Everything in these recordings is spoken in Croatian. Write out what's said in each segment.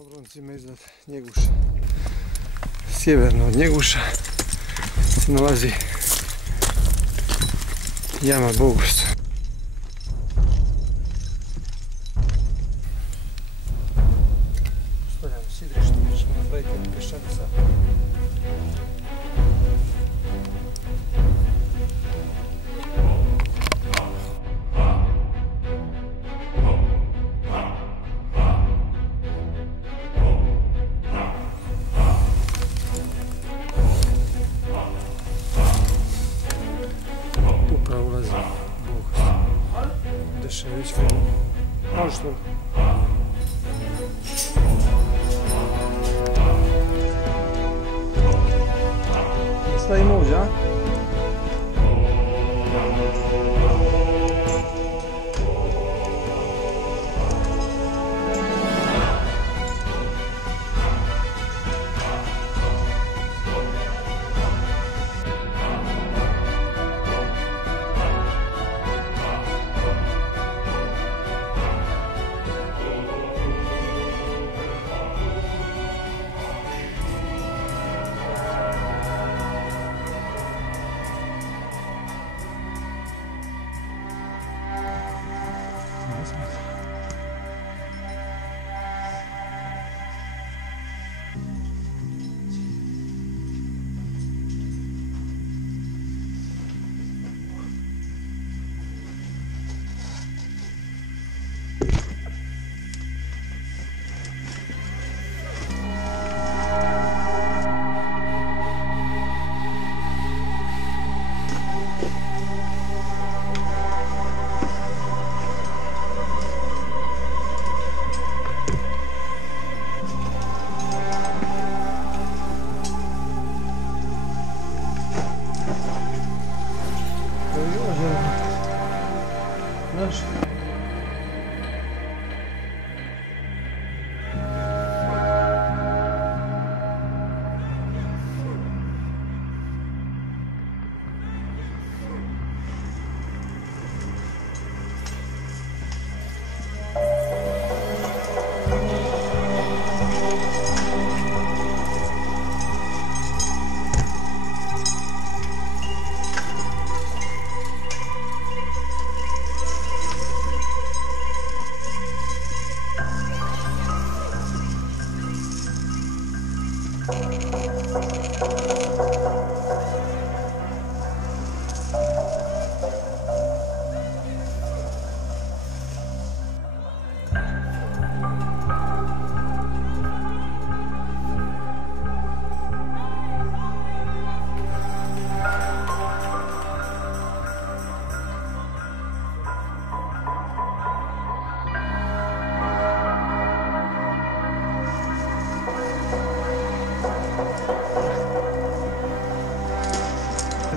obroncima iznad Njeguša. Sjeverno od Njeguša se nalazi jama Bogust. Stavljamo sidrište, mi ćemo napraviti jednu pješčanu sad. Ulazi Bogust. Dešević krenuo. Može što? Stavimo ovdje, a?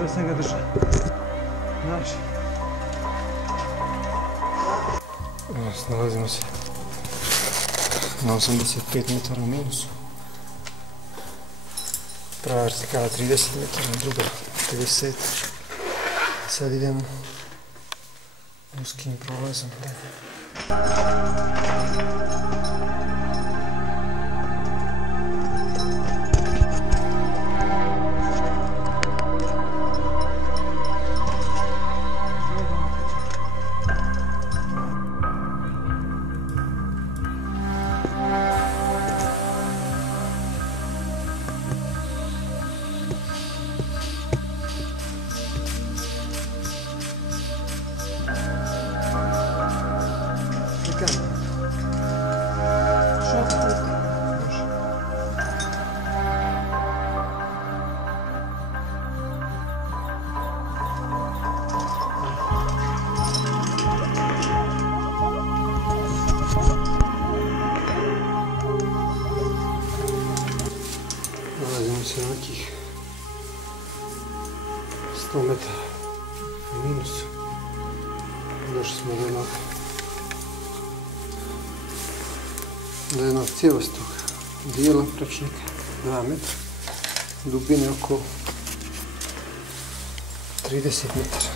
Da sam ga držao. Znači. Nalazimo se na 85 metara u minusu. Prva vertikala 30 metara, druga 50. Sad idemo uskim prolazom. Nalazimo se na nekih 100 metara u minusu. Došli smo do jednog cijelostog dijela prečnika, 2 metra, dubine oko 30 metara.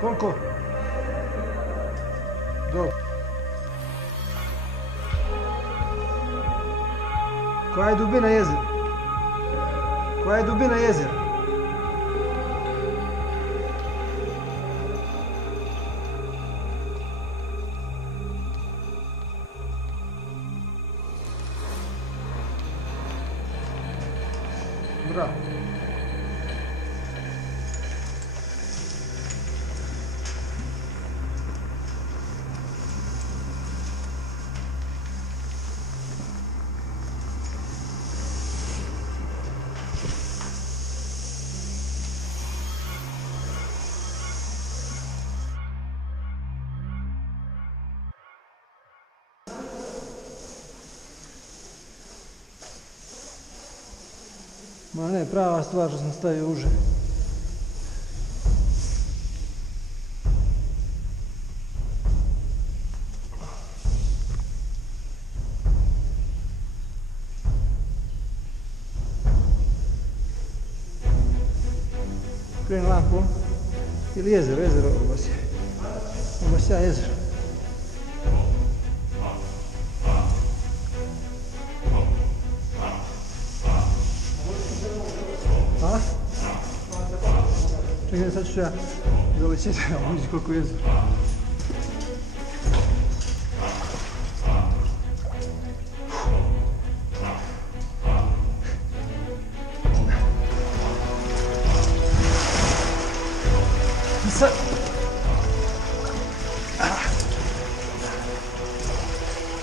Koliko? Dobro. Koja je dubina jezera? Koja je dubina jezera? Bravo. Ma ne, prava stvar što sam stavio uže. Kreni lampu. Ili jezero, ovo vas je. Ovo vas ja jezero. A? Čekaj, sad ću ja dolećeti, a vidjeti koliko je jezero. Sad.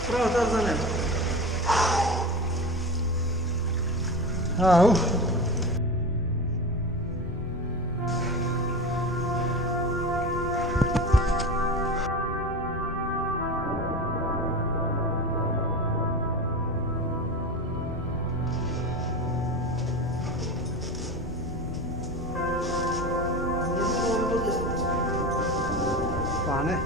Pravo da za nebo. Au. Pa ne.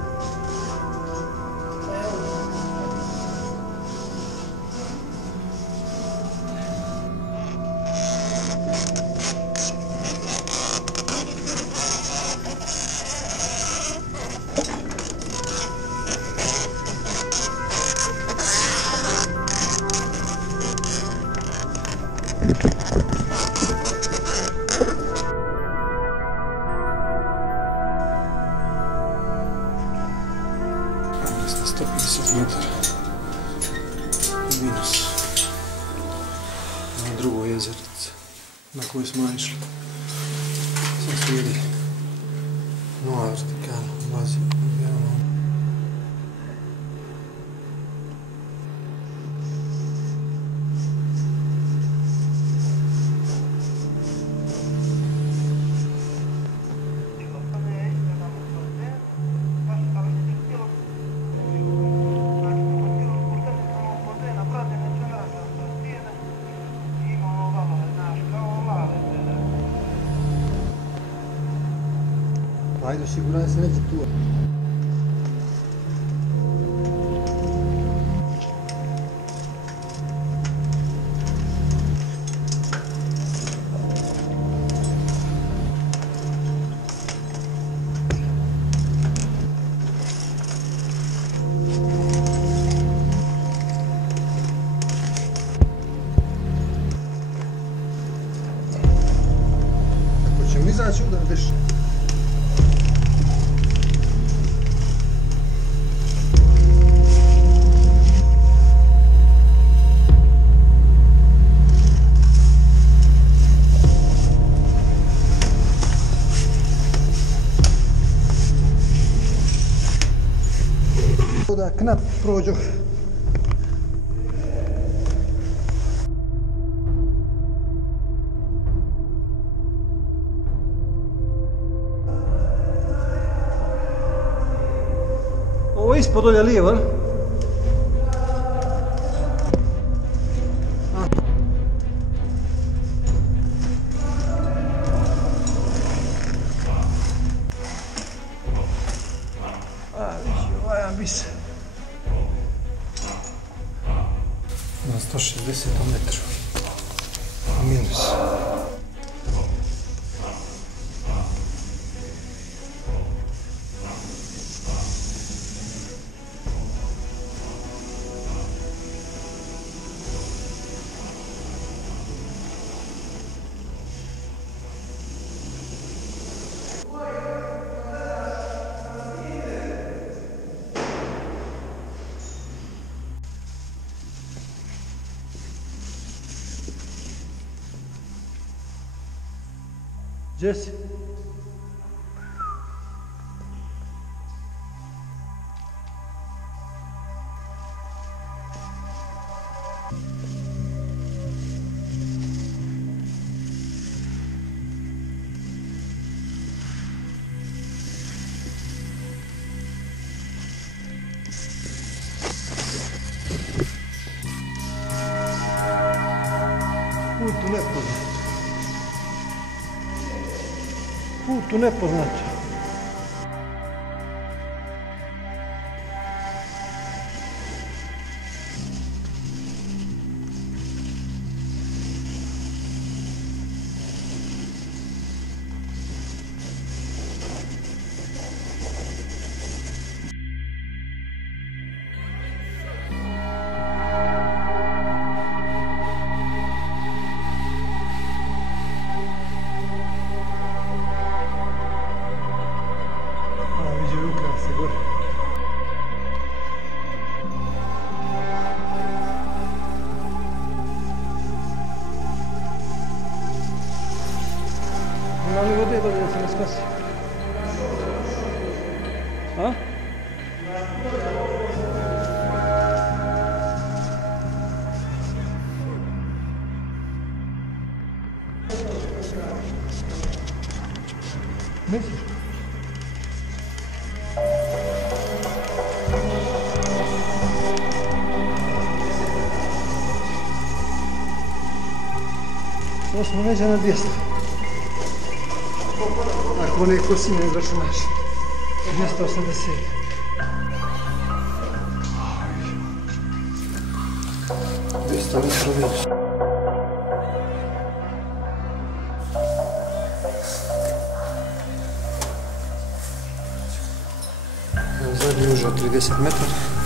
Na 150 metara minus na drugo jezerice na koju smo išli. Sad slijedi nova vertikala, ulazi u Ajde, osiguraj se neće tu. Ako ćemo izaći udar više. Da knap prođu. Ovo je ispod dolje lijevo, ali? Vidi, ovaj ambis. na 160 metru minus. Gdje si? Put u nepoznat. Put u nepoznat. Ima li vode da se ne spasi? A? Misliš? Sada smo neđe na 200. Ako neko si ne izračunaš. 280. Zadnji uža 30 metara.